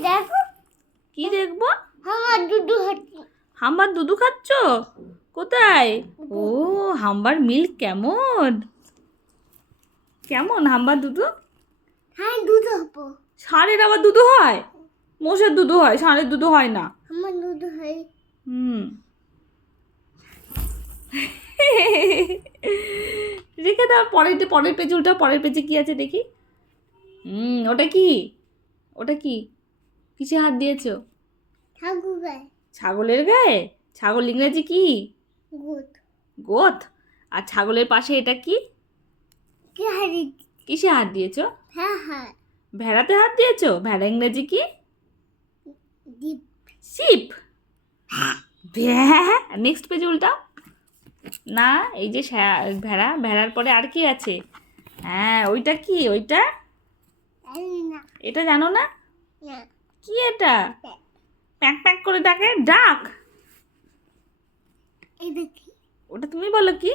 দেখো। কি দেখব? আমার দুধু হচ্ছে হাম্বার দুধু খাচ্ছ? কোথায়? ও হাম্বার মিল্ক কেমন? কেমন হাম্বার দুধু? হ্যাঁ দুধ হব। ষাঁড়ের আবার দুধু হয়? মোষের দুধু হয় ষাঁড়ের দুধু হয় না? আমার দুধ হয়। হুম। রেখে দাও পরের পরের পেজে উল্টা পরের পেজে কি আছে দেখি। হুম ওটা কি? ওটা কি? কিসে হাত দিয়েছ? ছাগলের গায়ে? ছাগল ইংরেজি কি? গোত। আর ছাগলের পাশে এটা কি? কিসে হাত দিয়েছ? হ্যাঁ হ্যাঁ। ভেড়াতে হাত দিয়েছ? ভেড়া ইংরেজি কি? শিপ? নেক্সট পেজ উল্টাও। না এই যে ভেড়া ভেড়ার পরে আর কি আছে? হ্যাঁ ওইটা কি? ওইটা? এটা জানো না? না। কি এটা? প্যাক প্যাক করে ডাকে? ডাক? এই দেখি। ওটা তুমি বলো কি?